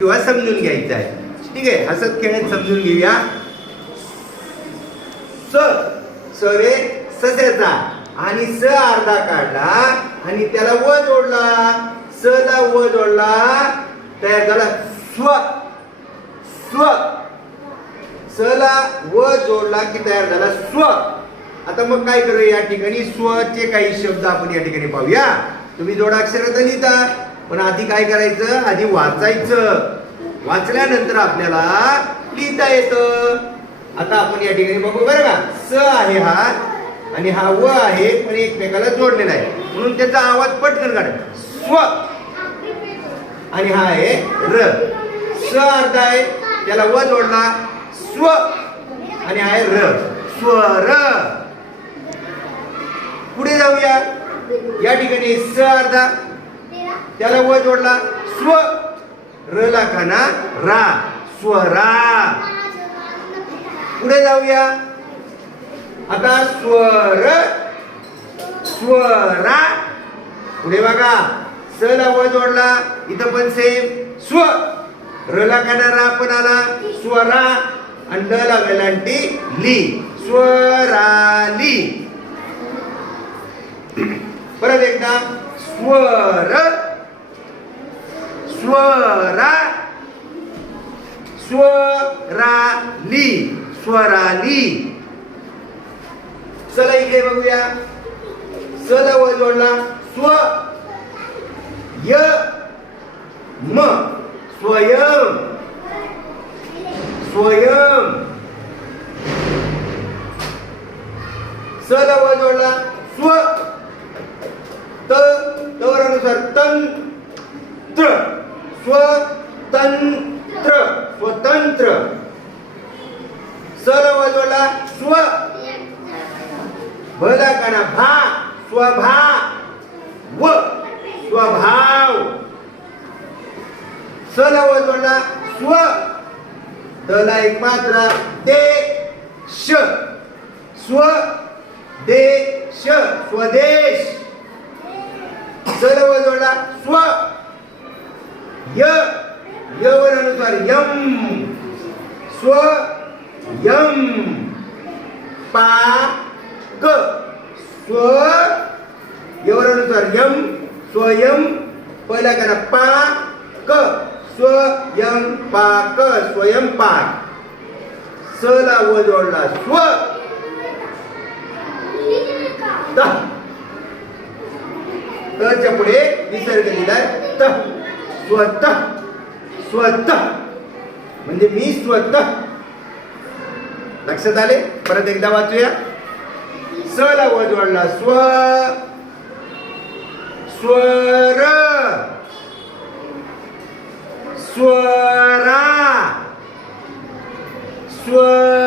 किंवा समजून घ्यायचं आहे. ठीक आहे? हसत खेळत समजून घेऊया. स सरे रे सस्याचा आणि स अर्धा काढला आणि त्याला व जोडला. स ला व जोडला. तयार झाला. स्व. स्व. स ला व जोडला की तयार झाला स्व. आता मग काय करूया या ठिकाणी? स्वचे काही शब्द आपण या ठिकाणी पाहूया. तुम्ही जोडाक्षर तर लिहिता. पण आधी काय करायचं? आधी वाचायचं. वाचल्यानंतर आपल्याला लिहिता येतं. आता आपण या ठिकाणी बघू बरं का. स आहे हा आणि हा व आहे पण एकमेकाला जोडलेला आहे. म्हणून त्याचा आवाज पटकन काढ. स्व. आणि हा आहे र. स अर्थ आहे त्याला व जोडला. स्व. आणि आहे र. स्वर. पुढे जाऊया. या ठिकाणी स अर्धा त्याला व जोडला स्व. र ला खाना रा. स्वरा पुढे जाऊया. आता स्वर स्वरा पुढे बघा. स ला व जोडला. इथं पण सेम स्व. र ला खाना रा पण आला. स्वरा आणि ड ला वेलांटी ली. स्वराली परत एकदा. स्वर स्वरा स्वराली स्वराली चला इकडे बघूया स व जोडला स्व य म स्वयं स्वयं स व जोडला स्व त तवरानुसार तंत्र स्वतंत्र स्वतंत्र. स स्व. भदाकाना भा स्वभा. व स्वभाव. स स्व. दला एक मात्रा दे श स्व देश स्वदेश. सर्व स्व य यवर स्व यम पा क स्व यवर यम स्वयं पहिला करा पा क स्वयं पाक स्वयंपाक स ला व जोडला स्व. तच्या पुढे विसर्ग दिलाय त स्वतः स्वतः. म्हणजे मी स्वतः. लक्षात आले? परत एकदा वाचूया. स ला व जोडला स्व. स्वर. स्वरा. स्वराली.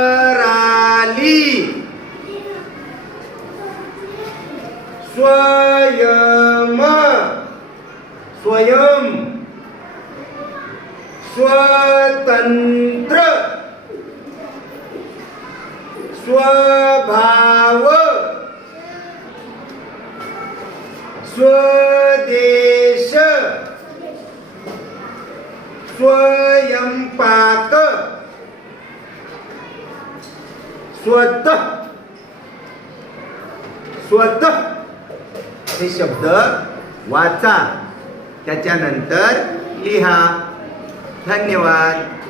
स्वयं. स्वयं. स्वतंत्र. स्वभाव. स्वदेश. स्वयंपाक. स्वतः. स्वतः. हे शब्द वाचा. त्याच्यानंतर लिहा. धन्यवाद.